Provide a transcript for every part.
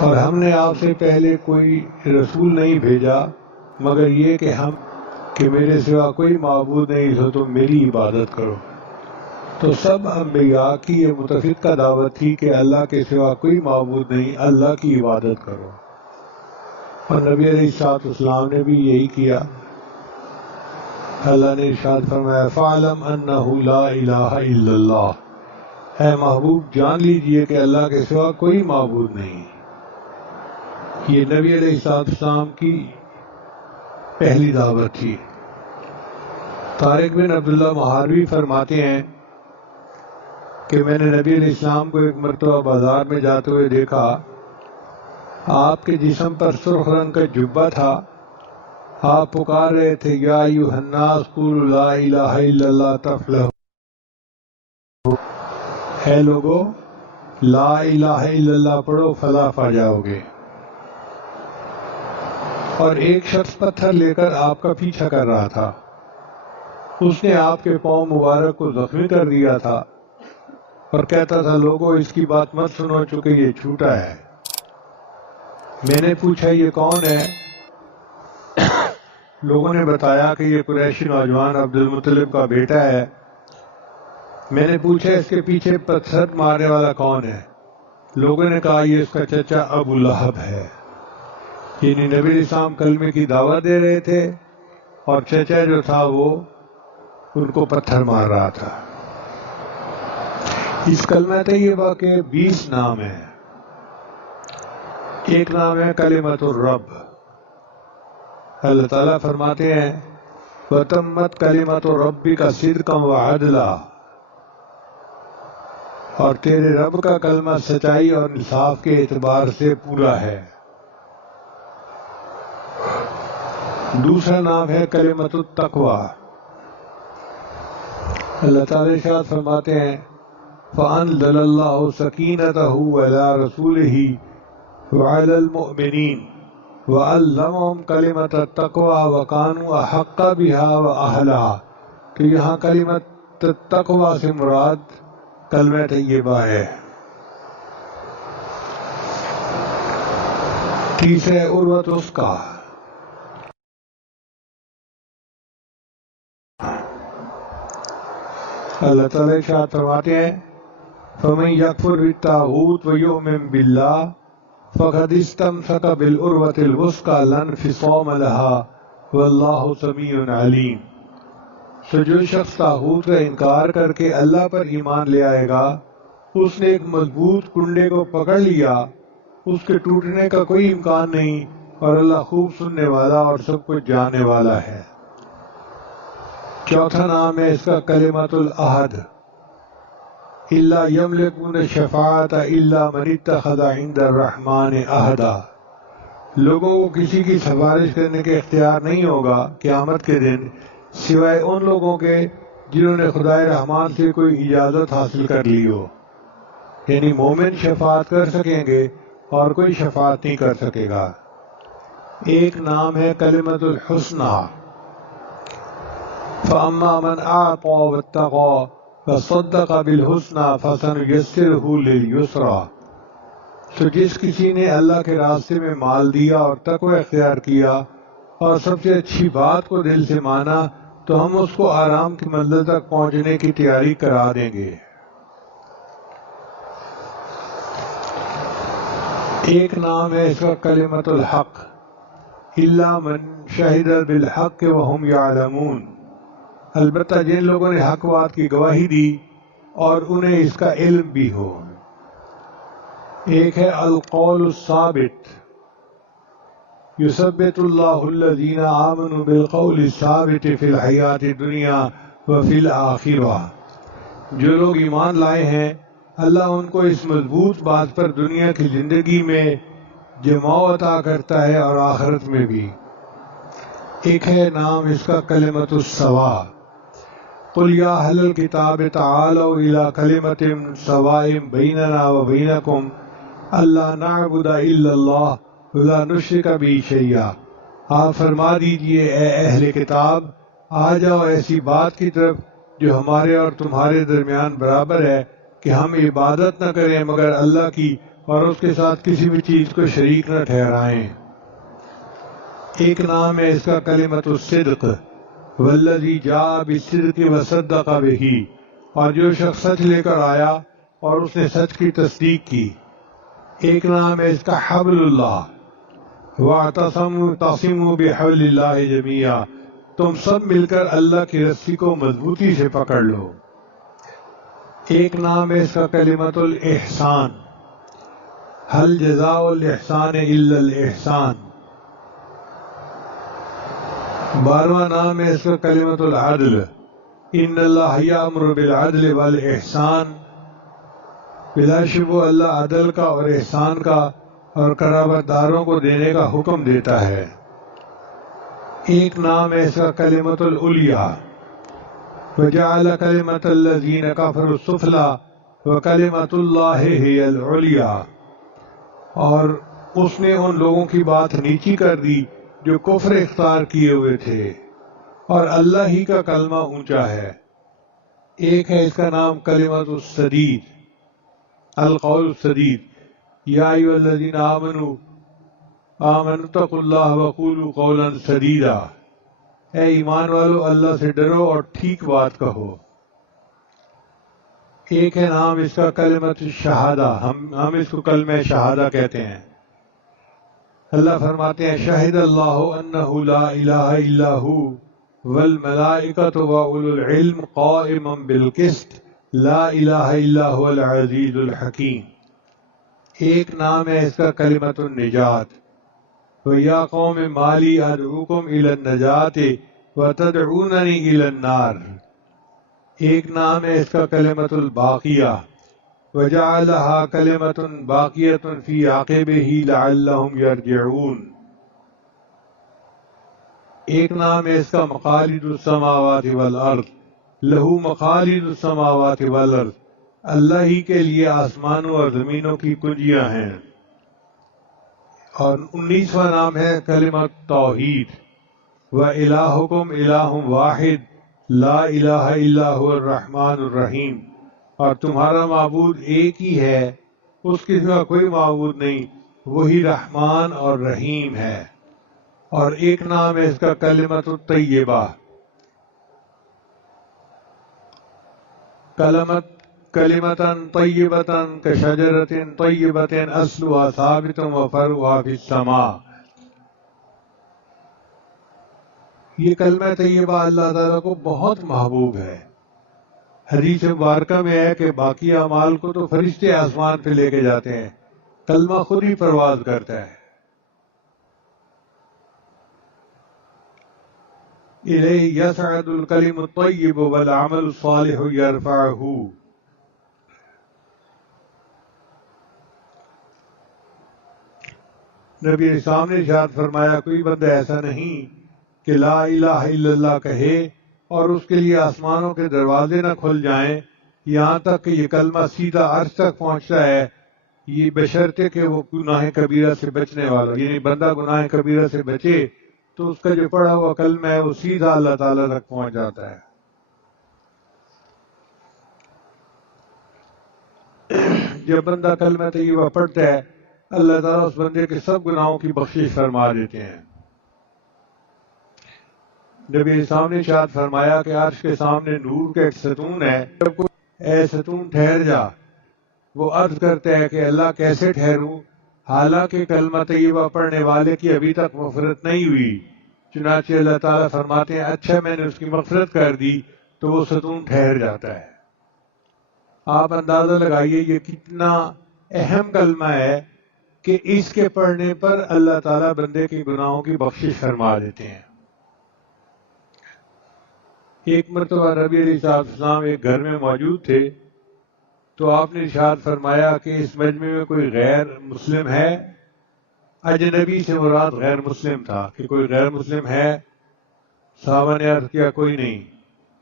اور ہم نے آپ سے پہلے کوئی رسول نہیں بھیجا مگر یہ کہ میرے سوا کوئی معبود نہیں ہو تو میری عبادت کرو۔ تو سب انبیاء کی یہ متفقہ دعوت تھی کہ اللہ کے سوا کوئی معبود نہیں، اللہ کی عبادت کرو، اور نبی علیہ الصلوۃ والسلام نے بھی یہی کیا۔ اللہ نے ارشاد فرمایا فَاعْلَمْ أَنَّهُ لَا إِلَٰهَ إِلَّا اللَّهُ، اے محبوب جان لیجئے کہ اللہ کے سوا کوئی معبود نہیں۔ یہ نبی علیہ الصلوۃ والسلام کی پہلی دعوت تھی۔ طارق بن عبداللہ محاروی فرماتے ہیں کہ میں نے نبی علیہ السلام کو ایک مرتبہ بازار میں جاتے ہوئے دیکھا۔ آپ کے جسم پر سرخ رنگ کا جبہ تھا۔ آپ پکار رہے تھے یا ایھا الناس قولوا لا الہ الا اللہ تفلحوا، اے لوگو لا الہ الا اللہ پڑھو فلاح پا جاؤ گے۔ اور ایک شخص پتھر لے کر آپ کا پیچھا کر رہا تھا۔ اس نے آپ کے پاؤں مبارک کو زخمی کر دیا تھا اور کہتا تھا لوگو اس کی بات مت سنو چونکہ یہ جھوٹا ہے۔ میں نے پوچھا یہ کون ہے؟ لوگوں نے بتایا کہ یہ قریشی نوجوان عبد المطلب کا بیٹا ہے۔ میں نے پوچھا اس کے پیچھے پتھر مارنے والا کون ہے؟ لوگوں نے کہا یہ اس کا چچا ابو لہب ہے۔ یعنی نبی علیہ السلام کلمے کی دعوت دے رہے تھے اور چچا جو تھا وہ ان کو پتھر مار رہا تھا۔ اس کلمہ طیبہ کے 20 نام ہیں۔ ایک نام ہے کلمۃ الرب۔ اللہ تعالیٰ فرماتے ہیں وَتَمَّتْ كَلِمَةُ رَبِّكَ صِدْقًا وَعَدْلًا، اور تیرے رب کا کلمہ سچائی اور انصاف کے اعتبار سے پورا ہے۔ دوسرا نام ہے کلمۃ التقویٰ۔ اللہ تعالیٰ ارشاد فرماتے ہیں فَأَنزَلَ اللَّهُ سَكِينَتَهُ عَلَىٰ رَسُولِهِ وَعَلَى الْمُؤْمِنِينَ وَعَلَّمَهُمْ كَلِمَةَ التَّقْوَىٰ وَكَانُوا أَحَقَّ بِهَا وَأَهْلَهَا۔ تو یہاں کلمۃ التقویٰ سے مراد کلمہ طیبہ ہے۔ تیسرے عروۃ الوثقیٰ۔ اللہ تعالیٰ ارشاد فرماتے ہیں فَمَن يَكْفُرْ بِالطَّاغُوتِ وَيُؤْمِن بِاللَّهِ فَقَدِ اسْتَمْسَكَ بِالْعُرْوَةِ الْوُثْقَىٰ لَا انفِصَامَ لَهَا وَاللَّهُ سَمِيعٌ عَلِيمٌ۔ تو جو شخص طاغوت کا انکار کر کے اللہ پر ایمان لے آئے گا اس نے ایک مضبوط کنڈے کو پکڑ لیا، اس کے ٹوٹنے کا کوئی امکان نہیں، اور اللہ خوب سننے والا اور سب کچھ جاننے والا ہے۔ چوتھا نام ہے اس کا کلمۃ العہد۔ الا یملکون الشفاعۃ الا من اتخذ عند الرحمن عہدا۔ لوگوں کو کسی کی سفارش کرنے کے اختیار نہیں ہوگا قیامت کے دن سوائے ان لوگوں کے جنہوں نے خدائے رحمان سے کوئی اجازت حاصل کر لی ہو۔ یعنی مومن شفاعت کر سکیں گے اور کوئی شفاعت نہیں کر سکے گا۔ ایک نام ہے کلمۃ الحسنی۔ فَأَمَّا مَنْ أَعْطَىٰ وَاتَّقَىٰ وَصَدَّقَ بِالْحُسْنَىٰ فَسَنُيَسِّرُهُ لِلْيُسْرَىٰ۔ تو جس کسی نے اللہ کے راستے میں مال دیا اور تقوی اختیار کیا اور سب سے اچھی بات کو دل سے مانا تو ہم اس کو آرام کی منزل تک پہنچنے کی تیاری کرا دیں گے۔ ایک نام ہے اس کا کلمۃ الحق۔ الا من شہد بالحق وهم يعلمون۔ البتہ جن لوگوں نے حق بات کی گواہی دی اور انہیں اس کا علم بھی ہو۔ ایک ہے القول الثابت۔ یثبت اللہ الذین آمنوا بالقول الثابت فی الحیات الدنیا وفی الآخرہ۔ جو لوگ ایمان لائے ہیں اللہ ان کو اس مضبوط بات پر دنیا کی زندگی میں جماع عطا کرتا ہے اور آخرت میں بھی۔ ایک ہے نام اس کا کلمۃ السواء۔ قل یا اہل الکتاب تعالوا الی کلمۃ سواء بیننا وبینکم الا نعبد الا اللہ ولا نشرک بہ شیئا۔ آپ فرما دیجئے اے اہل کتاب آ جاؤ ایسی بات کی طرف جو ہمارے اور تمہارے درمیان برابر ہے کہ ہم عبادت نہ کریں مگر اللہ کی اور اس کے ساتھ کسی بھی چیز کو شریک نہ ٹھہرائیں۔ ایک نام ہے اس کا کلمۃ الصدق، والذی جاء بالصدق وصدق بہ، اور جو شخص سچ لے کر آیا اور اس نے سچ کی تصدیق کی۔ ایک نام ہے اس کا حبل اللہ، واعتصموا بحبل اللہ جمیعا، تم سب مل کر اللہ کی رسی کو مضبوطی سے پکڑ لو۔ ایک نام ہے اس کا کلمۃ الاحسان، هل جزاء الاحسان الا الاحسان۔ 12واں نام ہے اس کا کلمۃ العدل، ان اللہ یامر بالعدل والاحسان، بلا شبہ اللہ عدل کا اور احسان کا اور قرابت داروں کو دینے کا حکم دیتا ہے۔ ایک نام ہے اس کا کلمۃ العلیٰ، وجعل کلمۃ الذین کفروا السفلی وکلمۃ اللہ ہی العلیٰ، اور اس نے ان لوگوں کی بات نیچی کر دی جو کفر اختیار کیے ہوئے تھے، اور اللہ ہی کا کلمہ اونچا ہے۔ ایک ہے اس کا نام کلمۃ السدید، القول السدید، یا ایھا الذین آمنوا اتقوا اللہ وقولوا قولا سدیدا، اے ایمان والو اللہ سے ڈرو اور ٹھیک بات کہو۔ ایک ہے نام اس کا کلمۃ شہادہ، ہم اس کو کلمہ شہادہ کہتے ہیں۔ اللہ فرماتے ہیں شہد اللہ انہ لا الہ الا ہو والملائکۃ واولو العلم قائما بالقسط لا الہ الا هو العزیز الحکیم۔ ایک نام ہے اس کا کلمۃ النجات، وَيَا قَوْمِ مَا لِي أَدْعُوكُمْ إِلَى النَّجَاةِ وَتَدْعُونَنِي إِلَى النَّارِ۔ ایک نام ہے اس کا کلمۃ الباقیہ، وَجَعَلَهَا كَلِمَةٌ بَاقِيَةٌ فِي عَقِبِهِ لَعَلَّهُمْ يَرْجِعُونَ۔ ایک نام ہے اس کا مقالید السماوات والارض، لہو مقالید السماوات والارض، اللہ ہی کے لیے آسمانوں اور زمینوں کی کنجیاں ہیں۔ اور 19واں نام ہے کلمۃ توحید، وَإِلَٰهُكُمْ إِلَٰهٌ وَاحِدٌ لَا إِلَٰهَ إِلَّا هُوَ الرَّحْمَٰنُ الرَّحِيمُ، اور تمہارا معبود ایک ہی ہے، اس کے سوا کوئی معبود نہیں، وہی رحمان اور رحیم ہے۔ اور ایک نام ہے اس کا کلمۃ الطیبہ، کلمۃً طیبۃً کشجرۃ طیبۃ اصلها ثابت وفرعها فی السماء۔ یہ کلمہ طیبہ اللہ تعالیٰ کو بہت محبوب ہے۔ حدیث مبارکہ میں ہے کہ باقی اعمال کو تو فرشتے آسمان پہ لے کے جاتے ہیں، کلمہ خود ہی پرواز کرتا ہے۔ الیہ یصعد الکلم الطیب والعمل الصالح یرفعہ۔ نبی اسلام نے ارشاد فرمایا کوئی بندہ ایسا نہیں کہ لا الہ الا اللہ کہے اور اس کے لیے آسمانوں کے دروازے نہ کھل جائیں یہاں تک کہ یہ کلمہ سیدھا عرش تک پہنچتا ہے، یہ بشرطے کہ وہ گناہ کبیرہ سے بچنے والا، یعنی بندہ گناہ کبیرہ سے بچے تو اس کا جو پڑھا ہوا کلمہ ہے وہ سیدھا اللہ تعالیٰ تک پہنچ جاتا ہے۔ جب بندہ کلمہ طیبہ پڑھتا ہے اللہ تعالیٰ اس بندے کے سب گناہوں کی بخشش فرما دیتے ہیں۔ نبی اسلام نے ارشاد فرمایا کہ عرش کے سامنے نور کا ایک ستون ہے، جب کوئی اے ستون ٹھہر جا، وہ عرض کرتا ہے کہ اللہ کیسے ٹھہروں، حالانکہ کلمہ طیبہ پڑھنے والے کی ابھی تک مغفرت نہیں ہوئی۔ چنانچہ اللہ تعالیٰ فرماتے ہیں اچھا میں نے اس کی مغفرت کر دی تو وہ ستون ٹھہر جاتا ہے۔ آپ اندازہ لگائیے یہ کتنا اہم کلمہ ہے کہ اس کے پڑھنے پر اللہ تعالیٰ بندے کے گناہوں کی بخشش فرما دیتے ہیں۔ ایک مرتبہ نبی علیہ السلام ایک گھر میں موجود تھے تو آپ نے ارشاد فرمایا کہ اس مجمع میں کوئی غیر مسلم ہے؟ اجنبی سے مراد غیر مسلم تھا کہ کوئی غیر مسلم ہے؟ صحابہ نے عرض کیا کوئی نہیں۔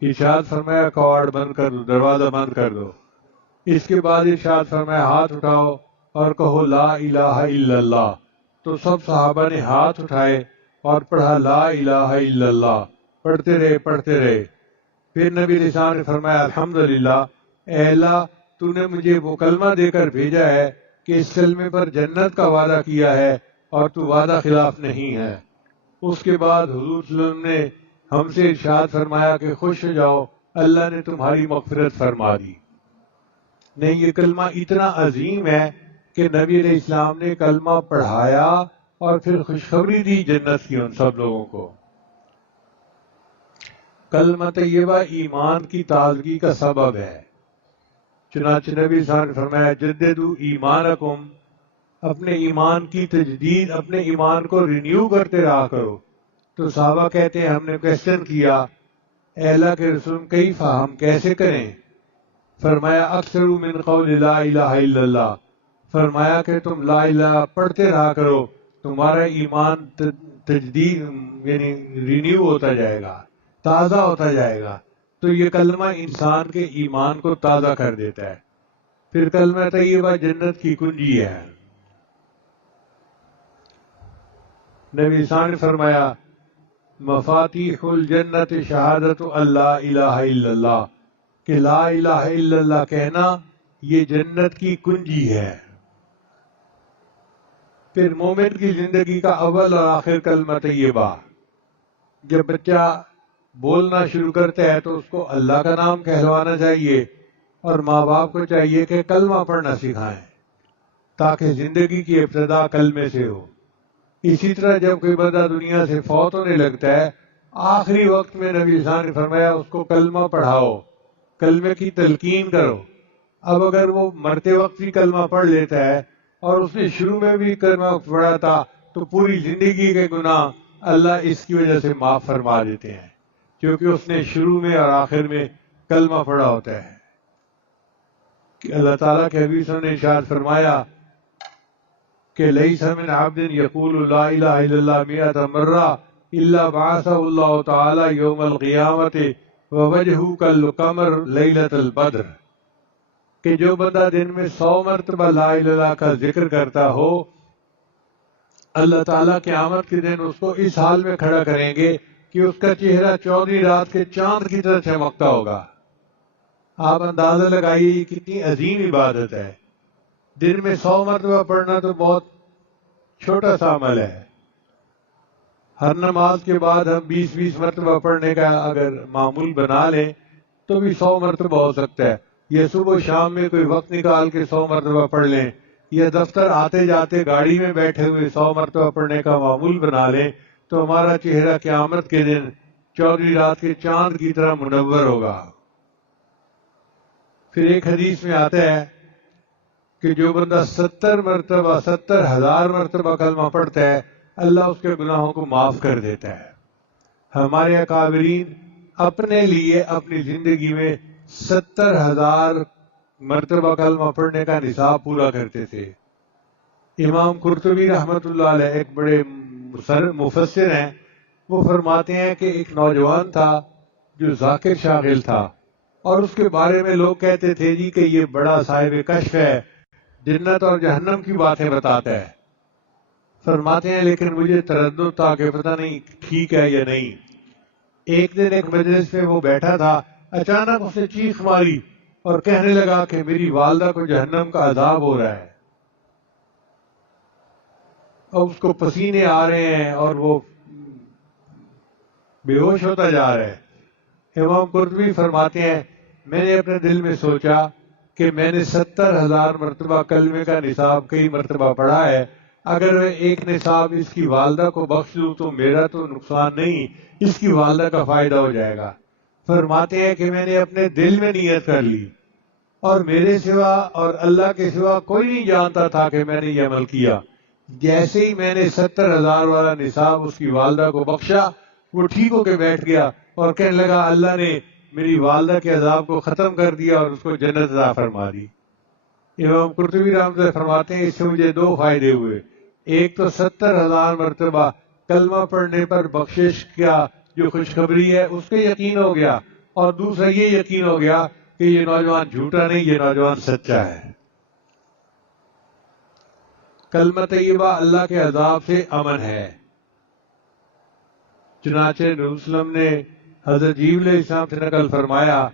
ارشاد فرمایا کواڑ بند کر دو، دروازہ بند کر دو۔ اس کے بعد ارشاد فرمایا ہاتھ اٹھاؤ اور کہو لا الہ الا اللہ۔ تو سب صحابہ نے ہاتھ اٹھائے اور پڑھا لا الہ الا اللہ، پڑھتے رہے۔ پھر نبی علیہ السلام نے فرمایا الحمدللہ، اے اللہ تو نے مجھے وہ کلمہ دے کر بھیجا ہے کہ اس کلمے پر جنت کا وعدہ کیا ہے اور تو وعدہ خلاف نہیں ہے۔ اس کے بعد حضور صلی اللہ علیہ وسلم نے ہم سے ارشاد فرمایا کہ خوش ہو جاؤ، اللہ نے تمہاری مغفرت فرما دی۔ نہیں، یہ کلمہ اتنا عظیم ہے کہ نبی علیہ السلام نے کلمہ پڑھایا اور پھر خوشخبری دی جنت کی ان سب لوگوں کو۔ کلمہ طیبہ ایمان کی تازگی کا سبب ہے، چنانچہ نبی صلی اللہ علیہ وسلم نے فرمایا جددوا ایمانکم، اپنے ایمان کی تجدید، اپنے ایمان کو رینیو کرتے رہا کرو۔ تو صحابہ کہتے ہیں ہم نے کویسچن کیا، اے اللہ کے رسول کیف، ہم کیسے کریں؟ فرمایا اکثر من قول لا الہ الا اللہ، فرمایا کہ تم لا الہ پڑھتے رہا کرو، تمہارا ایمان تجدید یعنی رینیو ہوتا جائے گا، تازہ ہوتا جائے گا۔ تو یہ کلمہ انسان کے ایمان کو تازہ کر دیتا ہے۔ پھر کلمہ طیبہ جنت کی کنجی ہے۔ نبی صلی اللہ علیہ وسلم نے فرمایا مفاتیح الجنت شہادت اللہ الہ الا اللہ، کہ لا الہ الا اللہ کہنا یہ جنت کی کنجی ہے۔ پھر مومن کی زندگی کا اول اور آخر کلمہ طیبہ۔ جب بچہ بولنا شروع کرتا ہے تو اس کو اللہ کا نام کہلوانا چاہیے، اور ماں باپ کو چاہیے کہ کلمہ پڑھنا سکھائیں تاکہ زندگی کی ابتدا کلمے سے ہو۔ اسی طرح جب کوئی بندہ دنیا سے فوت ہونے لگتا ہے، آخری وقت میں نبی صلی اللہ علیہ وسلم نے فرمایا اس کو کلمہ پڑھاؤ، کلمے کی تلقین کرو۔ اب اگر وہ مرتے وقت بھی کلمہ پڑھ لیتا ہے اور اس نے شروع میں بھی کلمہ پڑھا تھا تو پوری زندگی کے گناہ اللہ اس کی وجہ سے معاف فرما دیتے ہیں، کیونکہ اس نے شروع میں اور آخر میں کلمہ پڑھا ہوتا ہے۔ کہ اللہ تعالیٰ کے حبیب صلی اللہ علیہ وسلم نے ارشاد فرمایا کہ لیس من عبد یقول لا الہ الا اللہ مئۃ مرہ الا بعثہ اللہ تعالی یوم القیامت ووجہہ کالقمر لیلۃ البدر، کہ جو بندہ دن میں 100 مرتبہ لا الہ الا اللہ کا ذکر کرتا ہو، اللہ تعالیٰ قیامت کے دن اس کو اس حال میں کھڑا کریں گے کہ اس کا چہرہ 14ویں رات کے چاند کی طرح چمکتا ہوگا۔ آپ اندازہ لگائیے یہ کتنی عظیم عبادت ہے۔ دن میں 100 مرتبہ پڑھنا تو بہت چھوٹا سا عمل ہے۔ ہر نماز کے بعد ہم 20 مرتبہ پڑھنے کا اگر معمول بنا لیں تو بھی 100 مرتبہ ہو سکتا ہے، یا صبح شام میں کوئی وقت نکال کے 100 مرتبہ پڑھ لیں، یا دفتر آتے جاتے گاڑی میں بیٹھے ہوئے 100 مرتبہ پڑھنے کا معمول بنا لیں تو ہمارا چہرہ قیامت کے دن 14ویں رات کے چاند کی طرح منور ہوگا۔ پھر ایک حدیث میں آتا ہے کہ جو بندہ 70,000 مرتبہ کلمہ پڑھتا ہے اللہ اس کے گناہوں کو معاف کر دیتا ہے۔ ہمارے اکابرین اپنے لیے اپنی زندگی میں 70,000 مرتبہ کلمہ پڑھنے کا نصاب پورا کرتے تھے۔ امام قرطبی رحمۃ اللہ علیہ ایک بڑے مفسر ہیں، وہ فرماتے ہیں کہ ایک نوجوان تھا جو ذاکر شاغل تھا، اور اس کے بارے میں لوگ کہتے تھے جی کہ یہ بڑا صاحب کشف ہے، جنت اور جہنم کی باتیں بتاتا ہے۔ فرماتے ہیں لیکن مجھے تردد تھا کہ پتہ نہیں ٹھیک ہے یا نہیں۔ ایک دن ایک مجلس میں وہ بیٹھا تھا، اچانک اس نے چیخ ماری اور کہنے لگا کہ میری والدہ کو جہنم کا عذاب ہو رہا ہے، اور اس کو پسینے آ رہے ہیں اور وہ بے ہوش ہوتا جا رہا ہے۔ امام قرطبی فرماتے ہیں میں نے اپنے دل میں سوچا کہ میں نے 70,000 مرتبہ کلمے کا نصاب کئی مرتبہ پڑھا ہے، اگر میں ایک نصاب اس کی والدہ کو بخش دوں تو میرا تو نقصان نہیں، اس کی والدہ کا فائدہ ہو جائے گا۔ فرماتے ہیں کہ میں نے اپنے دل میں نیت کر لی، اور میرے سوا اور اللہ کے سوا کوئی نہیں جانتا تھا کہ میں نے یہ عمل کیا۔ جیسے ہی میں نے 70,000 والا نصاب اس کی والدہ کو بخشا، وہ ٹھیک ہو کے بیٹھ گیا اور کہنے لگا اللہ نے میری والدہ کے عذاب کو ختم کر دیا اور اس کو جنت عطا فرما دی۔ امام قرطبی رحمۃ اللہ فرماتے ہیں اس سے مجھے 2 فائدے ہوئے، ایک تو 70,000 مرتبہ کلمہ پڑھنے پر بخشش کا جو خوشخبری ہے اس پہ یقین ہو گیا، اور دوسرا یہ یقین ہو گیا کہ یہ نوجوان جھوٹا نہیں، یہ نوجوان سچا ہے۔ کلمہ طیبہ اللہ کے عذاب سے امن ہے۔ چنانچہ نبی صلی اللہ علیہ وسلم نے حضرت جبرائیل علیہ السلام سے نقل فرمایا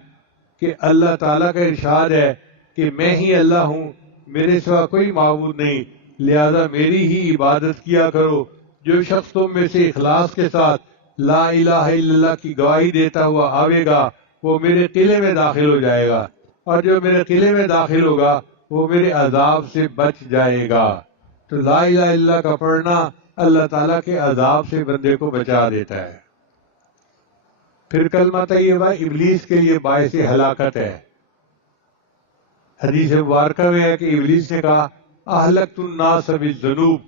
کہ اللہ تعالیٰ کا ارشاد ہے کہ میں ہی اللہ ہوں میرے سوا کوئی معبود نہیں، لہذا میری ہی عبادت کیا کرو۔ جو شخص تم میں سے اخلاص کے ساتھ لا الہ الا اللہ کی گواہی دیتا ہوا آوے گا وہ میرے قلعے میں داخل ہو جائے گا، اور جو میرے قلعے میں داخل ہوگا وہ میرے عذاب سے بچ جائے گا۔ تو لا الہ الا اللہ کا پڑھنا اللہ تعالیٰ کے عذاب سے بندے کو بچا دیتا ہے۔ پھر کلمہ طیبہ ابلیس کے لیے باعث ہلاکت ہے۔ حدیث مبارکہ میں ہے کہ ابلیس نے کہا اہلکت الناس بالذنوب،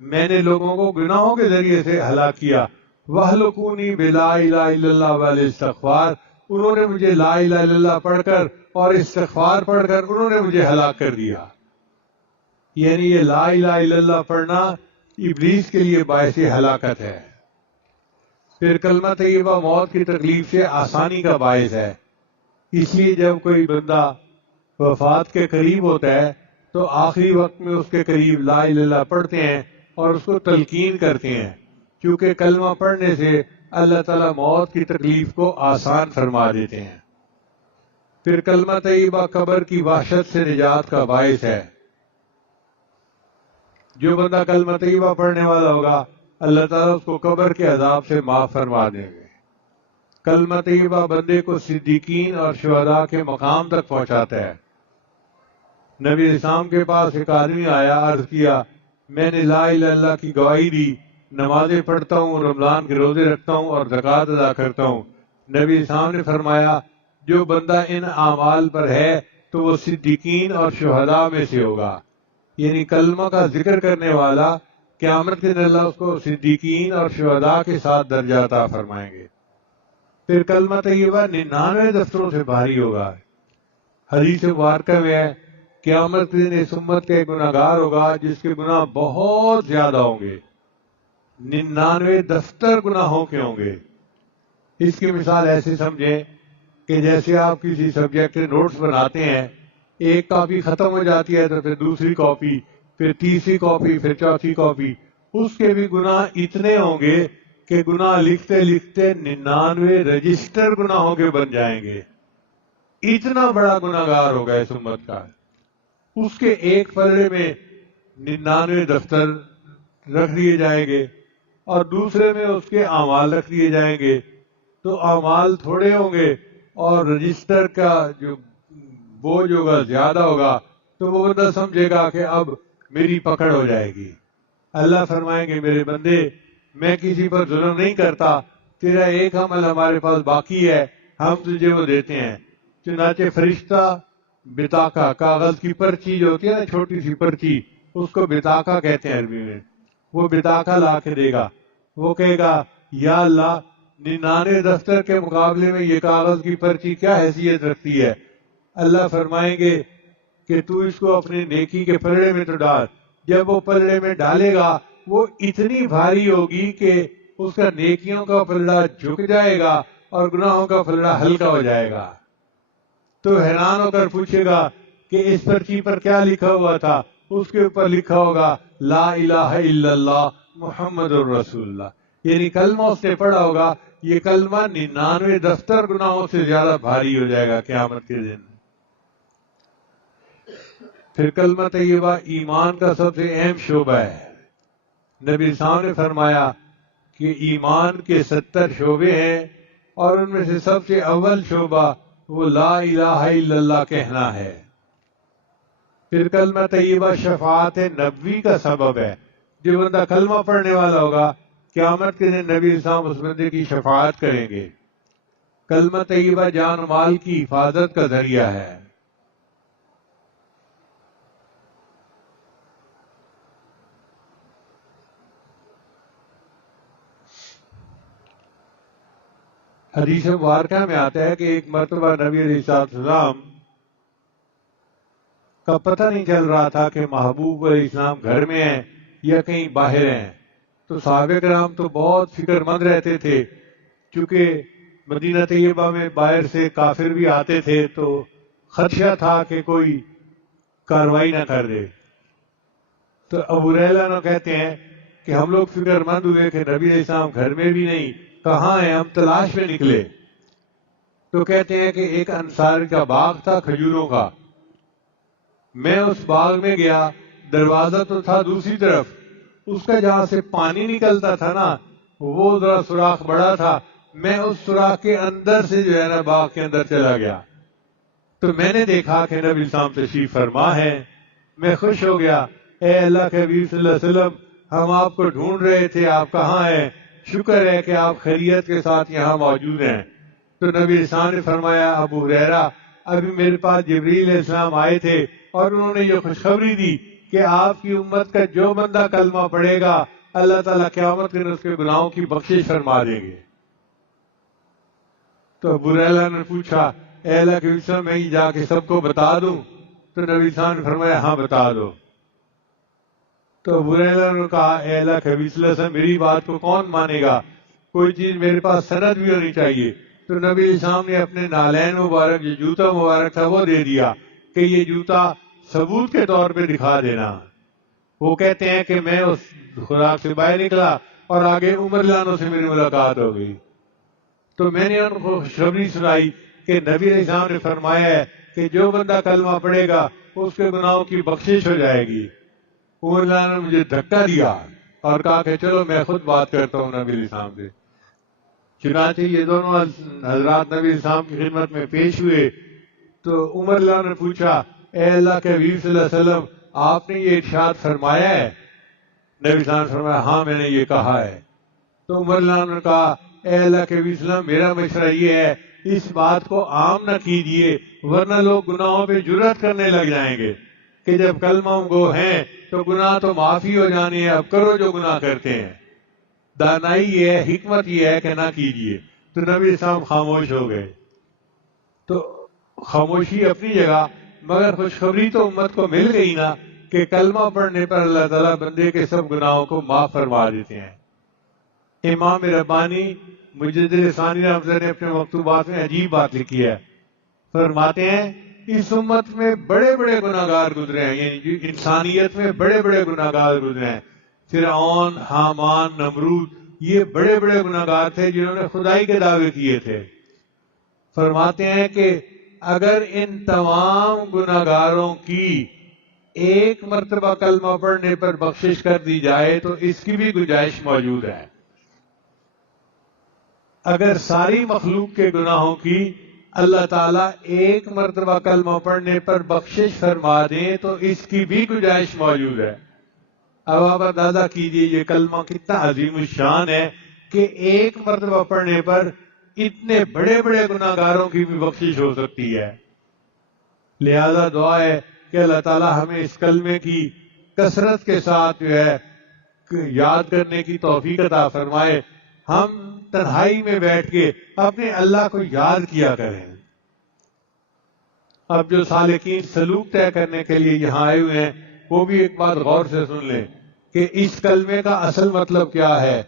میں نے لوگوں کو گناہوں کے ذریعے سے ہلاک کیا، وَأَهْلَكُونِي بِلَا إِلَهَ إِلَّا اللَّهِ وَالْإِسْتِغْفَارِ، انہوں نے مجھے لا الہ الا اللہ پڑھ کر اور استغفار پڑھ کر انہوں نے مجھے ہلاک کر دیا۔ یعنی یہ لا الہ الا اللہ پڑھنا ابلیس کے لیے باعث ہلاکت ہے۔ پھر کلمہ طیبہ موت کی تکلیف سے آسانی کا باعث ہے، اس لیے جب کوئی بندہ وفات کے قریب ہوتا ہے تو آخری وقت میں اس کے قریب لا الہ الا اللہ پڑھتے ہیں اور اس کو تلقین کرتے ہیں، کیونکہ کلمہ پڑھنے سے اللہ تعالیٰ موت کی تکلیف کو آسان فرما دیتے ہیں۔ پھر کلمہ طیبہ قبر کی وحشت سے نجات کا باعث ہے۔ جو بندہ کلمہ طیبہ پڑھنے والا ہوگا اللہ تعالیٰ اس کو قبر کے عذاب سے معاف فرما دیں گے۔ کلمہ طیبہ بندے کو صدیقین اور شہداء کے مقام تک پہنچاتا ہے۔ نبی اسلام کے پاس ایک آدمی آیا، عرض کیا میں نے لا الہ الا اللہ کی گواہی دی، نمازیں پڑھتا ہوں، رمضان کے روزے رکھتا ہوں اور زکوٰۃ ادا کرتا ہوں۔ نبی اسلام نے فرمایا جو بندہ ان اعمال پر ہے تو وہ صدیقین اور شہداء میں سے ہوگا، یعنی کلمہ کا ذکر کرنے والا قیامت کے دن اللہ اس کو صدیقین اور شہداء کے ساتھ درجہ عطا فرمائیں گے۔ پھر کلمہ طیبہ 99 دفتروں سے بھاری ہوگا۔ حدیث مبارکہ میں ہے قیامت کے دن اس امت کے گناہگار ہوگا جس کے گناہ بہت زیادہ ہوں گے، 99 دفتر گناہوں کے ہوں گے۔ اس کی مثال ایسے سمجھیں کہ جیسے آپ کسی سبجیکٹ کے نوٹس بناتے ہیں، ایک کاپی ختم ہو جاتی ہے تو پھر دوسری کاپی، پھر تیسری کاپی، پھر چوتھی کاپی، اس کے بھی گناہ اتنے ہوں گے کہ گناہ لکھتے لکھتے 99 رجسٹر گناہوں کے بن جائیں گے۔ اتنا بڑا گناہگار ہوگا اس امت کا۔ اس کے ایک پلڑے میں 99 دفتر رکھ دیے جائیں گے اور دوسرے میں اس کے اعمال رکھ دیے جائیں گے، تو اعمال تھوڑے ہوں گے اور رجسٹر کا جو بوجھ ہوگا زیادہ ہوگا، تو وہ بندہ سمجھے گا کہ اب میری پکڑ ہو جائے گی۔ اللہ فرمائیں گے میرے بندے میں کسی پر ظلم نہیں کرتا، تیرا ایک عمل ہمارے پاس باقی ہے، ہم تجھے وہ دیتے ہیں۔ چنانچہ فرشتہ بطاقہ، کاغذ کی پرچی جو ہوتی ہے نا، چھوٹی سی پرچی، اس کو بطاقہ کہتے ہیں عربی میں، وہ بطاقہ لا کے دے گا۔ وہ کہے گا یا اللہ 99 دفتر کے مقابلے میں یہ کاغذ کی پرچی کیا حیثیت رکھتی ہے؟ اللہ فرمائیں گے کہ تو اس کو اپنے نیکی کے پلڑے میں تو ڈال۔ جب وہ پلڑے میں ڈالے گا وہ اتنی بھاری ہوگی کہ اس کا نیکیوں کا پلڑا جھک جائے گا اور گناہوں کا پلڑا ہلکا ہو جائے گا۔ تو حیران ہو کر پوچھے گا کہ اس پرچی پر کیا لکھا ہوا تھا؟ اس کے اوپر لکھا ہوگا لا الہ الا اللہ محمد الرسول اللہ، یعنی کلمہ اس نے پڑھا ہوگا، یہ کلمہ 99 دفتر گناہوں سے زیادہ بھاری ہو جائے گا قیامت کے دن۔ پھر کلمہ طیبہ ایمان کا سب سے اہم شعبہ ہے۔ نبی صاحب نے فرمایا کہ ایمان کے 70 شعبے ہیں اور ان میں سے سب سے اول شعبہ وہ لا الہ الا اللہ کہنا ہے۔ پھر کلمہ طیبہ شفاعت نبوی کا سبب ہے۔ جو بندہ کلمہ پڑھنے والا ہوگا قیامت کے دن نبی صاحب اس بندے کی شفاعت کریں گے۔ کلمہ طیبہ جان و مال کی حفاظت کا ذریعہ ہے۔ حدیث مبارکہ میں آتا ہے کہ ایک مرتبہ نبی علیہ السلام کا پتہ نہیں چل رہا تھا کہ محبوب علیہ السلام گھر میں ہیں یا کہیں باہر ہیں، تو صحابہ کرام تو بہت فکر مند رہتے تھے، چونکہ مدینہ طیبہ میں باہر سے کافر بھی آتے تھے تو خدشہ تھا کہ کوئی کاروائی نہ کر دے۔ تو ابو ہریرہ کہتے ہیں کہ ہم لوگ فکر مند ہوئے کہ نبی علیہ السلام گھر میں بھی نہیں، کہاں ہیں؟ ہم تلاش میں نکلے تو کہتے ہیں کہ ایک انصار کا باغ تھا کھجوروں کا، میں اس باغ میں گیا، دروازہ تو تھا دوسری طرف، اس کا جہاں سے پانی نکلتا تھا نا وہ ذرا سوراخ بڑا تھا، میں اس سوراخ کے اندر سے جو ہے نا باغ کے اندر چلا گیا، تو میں نے دیکھا کہ نبی اسلام تشریف فرما ہے، میں خوش ہو گیا، اے اللہ کے حبیب صلی اللہ علیہ وسلم، ہم آپ کو ڈھونڈ رہے تھے، آپ کہاں ہیں؟ شکر ہے کہ آپ خیریت کے ساتھ یہاں موجود ہیں۔ تو نبی اسلام نے فرمایا، ابو ہریرہ، ابھی میرے پاس جبریل علیہ السلام آئے تھے اور انہوں نے یہ خوشخبری دی کہ آپ کی امت کا جو بندہ کلمہ پڑھے گا اللہ تعالیٰ قیامت کے دن اس کے گناہوں کی بخشش فرما دیں گے۔ تو ابو ہریرہ نے پوچھا، اے اللہ کے وسلم، میں یہ جا کے سب کو بتا دوں؟ تو نبی اسلام نے فرمایا، ہاں بتا دو۔ تو ابو ہریرہ نے کہا، اے اللہ کے حبیب صلی اللہ علیہ وسلم، میری بات کو کون مانے گا؟ کوئی چیز میرے پاس سند بھی ہونی چاہیے۔ تو نبی اسلام نے اپنے نالین مبارک، جو جوتا مبارک تھا، وہ دے دیا کہ یہ جوتا ثبوت کے طور پہ دکھا دینا۔ وہ کہتے ہیں کہ میں اس خوراک سے باہر نکلا اور آگے عمر لانوں سے میری ملاقات ہو گئی، تو میں نے ان کو خوشخبری سنائی کہ نبی علیہ السلام نے فرمایا ہے کہ جو بندہ کلمہ پڑھے گا اس کے گناہوں کی بخشش ہو جائے گی۔ عمر لانوں نے مجھے دھکا دیا اور کہا کہ چلو میں خود بات کرتا ہوں نبی علیہ السلام سے۔ چنانچہ یہ دونوں حضرات نبی علیہ السلام کی خدمت میں پیش ہوئے، تو عمر لانوں نے پوچھا، اے اللہ کے حبیب صلی اللہ علیہ وسلم، آپ نے یہ ارشاد فرمایا ہے؟ نبی علیہ السلام نے فرمایا، ہاں میں نے یہ کہا ہے۔ تو عمر لانوں نے کہا، اے اللہ کے حبیب صلی اللہ علیہ وسلم، میرا مشورہ یہ ہے، اس بات کو عام نہ کیجیے ورنہ لوگ گناہوں پہ جرأت کرنے لگ جائیں گے کہ جب کلمہ گو ہیں تو گناہ تو معافی ہو جانی ہے، اب کرو جو گناہ کرتے ہیں۔ دانائی یہ ہے، حکمت یہ ہے کہ نہ کیجیے۔ تو نبی اسلام خاموش ہو گئے۔ تو خاموشی اپنی جگہ، مگر خوشخبری تو امت کو مل گئی نا کہ کلمہ پڑھنے پر اللہ تعالیٰ بندے کے سب گناہوں کو معاف فرما دیتے ہیں۔ امام ربانی مجدد ثانی رحمۃ اللہ نے اپنے مکتوبات میں عجیب بات لکھی ہے، فرماتے ہیں اس امت میں بڑے بڑے گناہگار گزرے ہیں، یعنی انسانیت میں بڑے بڑے گناہگار گزرے ہیں۔ فرعون، حامان، نمرود، یہ بڑے بڑے گناہگار تھے جنہوں نے خدائی کے دعوے کیے تھے۔ فرماتے ہیں کہ اگر ان تمام گناہگاروں کی ایک مرتبہ کلمہ پڑھنے پر بخشش کر دی جائے تو اس کی بھی گنجائش موجود ہے۔ اگر ساری مخلوق کے گناہوں کی اللہ تعالیٰ ایک مرتبہ کلمہ پڑھنے پر بخشش فرما دیں تو اس کی بھی گنجائش موجود ہے۔ اب آپ اندازہ کیجئے یہ کلمہ کتنا عظیم الشان ہے کہ ایک مرتبہ پڑھنے پر اتنے بڑے بڑے گناہگاروں کی بھی بخشش ہو سکتی ہے۔ لہذا دعا ہے کہ اللہ تعالیٰ ہمیں اس کلمے کی کثرت کے ساتھ جو ہے یاد کرنے کی توفیق عطا فرمائے، ہم تنہائی میں بیٹھ کے اپنے اللہ کو یاد کیا کریں۔ اب جو سالکین سلوک طے کرنے کے لیے یہاں آئے ہوئے ہیں وہ بھی ایک بات غور سے سن لیں کہ اس کلمے کا اصل مطلب کیا ہے۔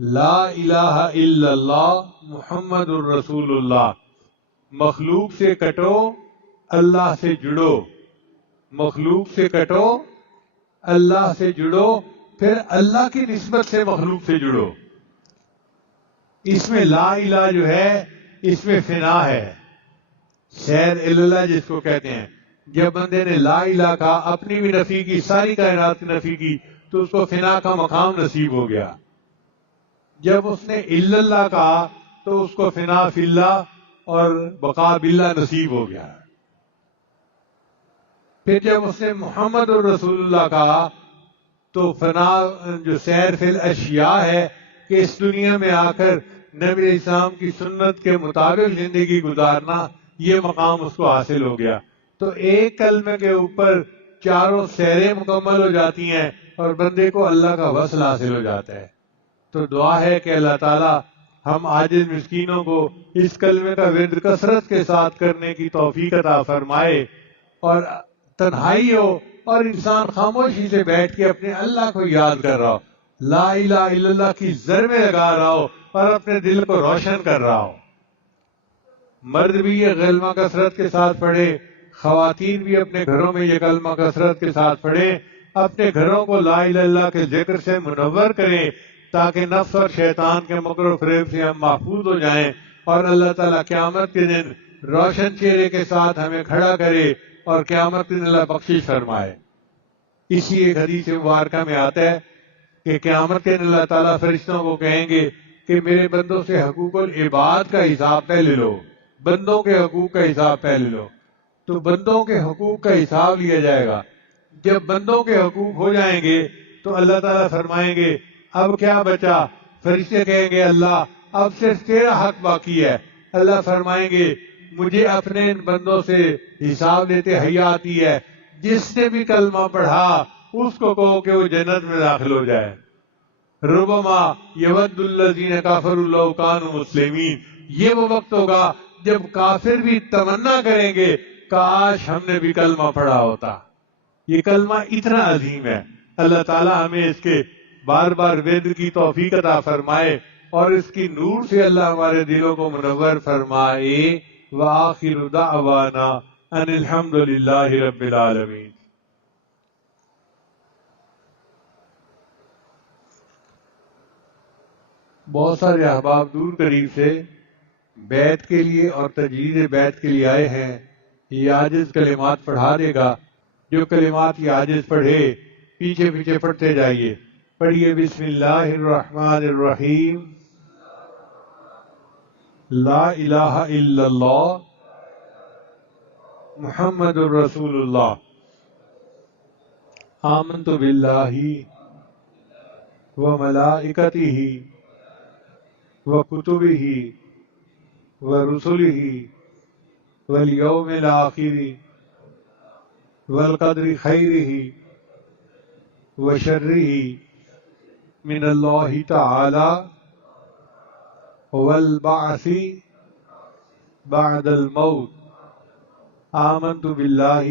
لا الہ الا اللہ محمد الرسول اللہ، مخلوق سے کٹو اللہ سے جڑو، مخلوق سے کٹو اللہ سے جڑو، پھر اللہ کی نسبت سے مخلوق سے جڑو۔ اس میں لا الہ جو ہے اس میں فنا ہے، سیر اللہ جس کو کہتے ہیں۔ جب بندے نے لا الہ کہا، اپنی بھی نفی کی، ساری کائنات کی نفی کی، تو اس کو فنا کا مقام نصیب ہو گیا۔ جب اس نے الا اللہ کہا تو اس کو فنا فی اللہ اور بقا باللہ نصیب ہو گیا۔ پھر جب اس نے محمد الرسول اللہ کہا تو فنا جو سیر فی الاشیاء ہے کہ اس دنیا میں آ کر نبی اسلام کی سنت کے مطابق زندگی گزارنا، یہ مقام اس کو حاصل ہو گیا۔ تو ایک کلمے کے اوپر چاروں سیریں مکمل ہو جاتی ہیں اور بندے کو اللہ کا وصل حاصل ہو جاتا ہے۔ تو دعا ہے کہ اللہ تعالیٰ ہم عاجز مسکینوں کو اس کلمے کا ورد کثرت کے ساتھ کرنے کی توفیق عطا فرمائے، اور تنہائی ہو اور انسان خاموشی سے بیٹھ کے اپنے اللہ کو یاد کر رہا ہو، لا الہ الا اللہ کی ضربیں لگا رہا ہو اور اپنے دل کو روشن کر رہا ہو۔ مرد بھی یہ کلمہ کثرت کے ساتھ پڑھے، خواتین بھی اپنے گھروں میں یہ کلمہ کثرت کے ساتھ پڑھیں، اپنے گھروں کو لا الہ الا اللہ کے ذکر سے منور کریں تاکہ نفس اور شیطان کے مکر و فریب سے ہم محفوظ ہو جائیں، اور اللہ تعالیٰ قیامت کے دن روشن چہرے کے ساتھ ہمیں کھڑا کرے اور قیامت کے دن اللہ بخشش فرمائے۔ اسی ایک حدیث مبارکہ میں آتا ہے کہ قیامت کے دن اللہ تعالیٰ فرشتوں کو کہیں گے کہ میرے بندوں سے حقوق العباد کا حساب پہلے لو، بندوں کے حقوق کا حساب پہلے لو۔ تو بندوں کے حقوق کا حساب لیا جائے گا۔ جب بندوں کے حقوق ہو جائیں گے تو اللہ تعالیٰ فرمائیں گے اب کیا بچا؟ فرشتے کہیں گے اللہ اب صرف تیرا حق باقی ہے۔ اللہ فرمائیں گے مجھے اپنے ان بندوں سے حساب لیتے حیا آتی ہے، جس نے بھی کلمہ پڑھا اس کو کہو کہ وہ جنت میں داخل ہو جائے۔ ربما یود الذین کفروا لو کانوا مسلمین، یہ وہ وقت ہوگا جب کافر بھی تمنا کریں گے کاش ہم نے بھی کلمہ پڑھا ہوتا۔ یہ کلمہ اتنا عظیم ہے، اللہ تعالیٰ ہمیں اس کے بار بار وید کی توفیق عطا فرمائے اور اس کی نور سے اللہ ہمارے دلوں کو منور فرمائے۔ وآخر دعوانا ان الحمد للہ رب العالمین۔ بہت سارے احباب دور قریب سے بیعت کے لیے اور تجدید بیعت کے لیے آئے ہیں۔ یہ عاجز کلمات پڑھا دے گا، جو کلمات یہ عاجز پڑھے پیچھے پیچھے پڑھتے جائیے۔ پڑھیے بسم اللہ الرحمن الرحیم، لا الہ الا اللہ محمد الرسول اللہ، آمنت باللہ وملائکتہ وکتبہ ورسلہ والیوم الآخر والقدر خیرہ وشرہ من اللہ تعالی والبعث بعد الموت، آمنت باللہ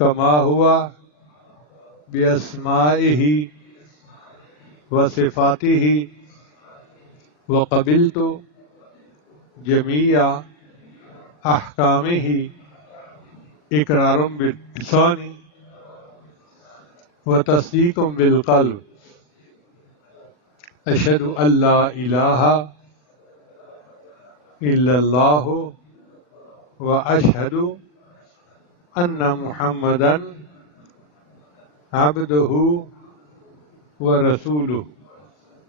کما ہوا باسمائہ وصفاتہ وقبلت جمیع احکامہ اقرار باللسان وتصدیق بالقلب، اشہد ان لا الہ الا اللہ واشہد ان محمدا عبدہ ورسولہ،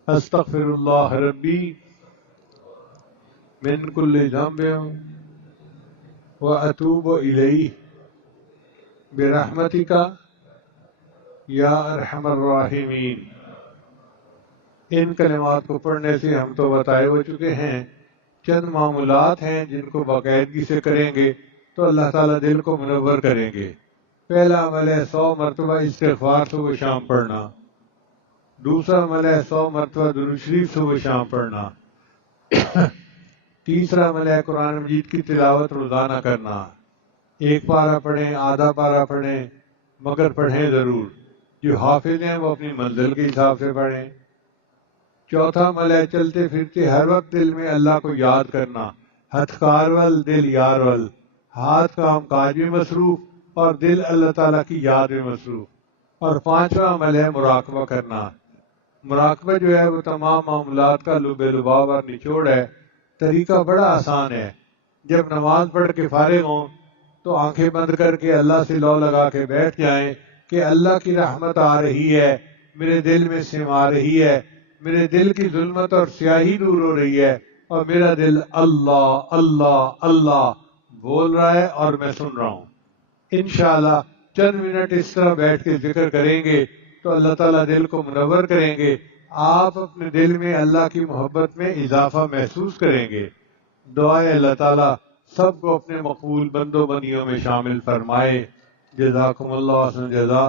استغفر اللہ ربی من کل ذنب واتوب الیہ برحمتک یا ارحم الراحمین۔ ان کلمات کو پڑھنے سے ہم تو بتائے ہو چکے ہیں، چند معمولات ہیں جن کو باقاعدگی سے کریں گے تو اللہ تعالیٰ دل کو منور کریں گے۔ پہلا عمل ہے 100 مرتبہ استغفار صبح شام پڑھنا، دوسرا عمل ہے 100 مرتبہ درود شریف صبح شام پڑھنا، تیسرا عمل ہے قرآن مجید کی تلاوت روزانہ کرنا، ایک پارہ پڑھیں آدھا پارہ پڑھیں مگر پڑھیں ضرور، جو حافظ ہیں وہ اپنی منزل کے حساب سے پڑھیں۔ چوتھا عمل ہے چلتے پھرتے ہر وقت دل میں اللہ کو یاد کرنا، ہتھ کار ول دل یار ول، ہاتھ کام کاج میں مصروف اور دل اللہ تعالیٰ کی یاد میں مصروف۔ اور پانچواں عمل ہے مراقبہ کرنا۔ مراقبہ جو ہے وہ تمام معاملات کا لب لباب اور نچوڑ ہے۔ طریقہ بڑا آسان ہے، جب نماز پڑھ کے فارغ ہوں تو آنکھیں بند کر کے اللہ سے لو لگا کے بیٹھ جائیں کہ اللہ کی رحمت آ رہی ہے، میرے دل میں سما رہی ہے، میرے دل کی ظلمت اور سیاہی دور ہو رہی ہے اور میرا دل اللہ اللہ اللہ بول رہا ہے اور میں سن رہا ہوں۔ انشاءاللہ چند منٹ اس طرح بیٹھ کے ذکر کریں گے تو اللہ تعالیٰ دل کو منور کریں گے، آپ اپنے دل میں اللہ کی محبت میں اضافہ محسوس کریں گے۔ دعائے اللہ تعالیٰ سب کو اپنے مقبول بندوں بندیوں میں شامل فرمائے۔ جزاکم اللہ حسن جزا۔